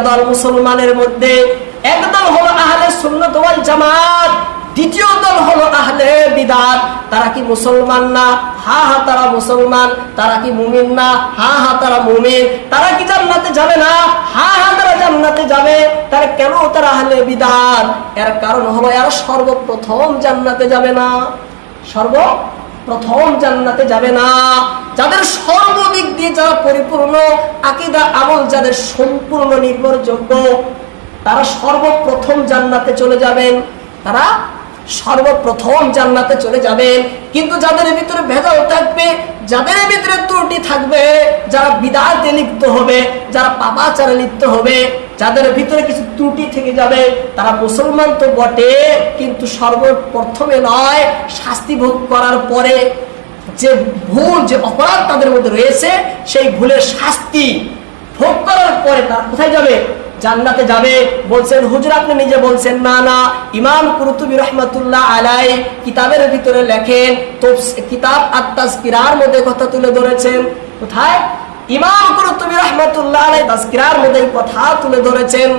দল মুসলমানের মধ্যে একদল হলো আহলে সুন্নাত ওয়াল জামাত, দ্বিতীয় দল হলো আহলে বিদাত। তারা কি মুসলমান না? হা হা, তারা মুসলমান। তারা কি মুমিন না? হা হা, তারা মুমিন। তারা কি জান্নাতে যাবে না? হা হা, তারা জান্নাতে যাবে। তারা কেন তারা আহলে বিদাত? এর কারণ হলো এরা সর্বপ্রথম জান্নাতে যাবে না। সর্ব প্রথম জান্নাতে যাবে না। যাদের সর্বদিক দিয়ে যারা পরিপূর্ণ আকিদা আমল যাদের সম্পূর্ণ নির্ভরযোগ্য, তারা সর্বপ্রথম জান্নাতে চলে যাবেন। তারা সর্বপ্রথম জান্নাতে চলে যাবেন। কিন্তু যাদের ভিতরে ভেজাল থাকবে, যাদের ভিতরে ত্রুটি থাকবে, যারা বিদাতে লিপ্ত হবে, যারা পাপাচারে লিপ্ত হবে, যাদের ভিতরে কিছু ত্রুটি থেকে যাবে, তারা মুসলমান তো বটে, কিন্তু সর্বপ্রথমে নয়, শাস্তি ভোগ করার পরে। যে ভুল, যে অপরাধ তাদের মধ্যে রয়েছে, সেই ভুলের শাস্তি ভোগ করার পরে তারা কোথায় যাবে? জান্নাতে যাবে। বলছেন, হুজুর, আপনি নিজে বলছেন, না না। ইমাম কুরতুবি রহমতুল্লাহ আলাই কিতাবের ভিতরে লেখেন কিতাব আত্মাজকিরার মধ্যে কথা তুলে ধরেছেন। কোথায়? ইমাম কুরতুবি রহমতুল্লাহ আলাই তাজকিরার মধ্যে কথা তুলে ধরেছেন।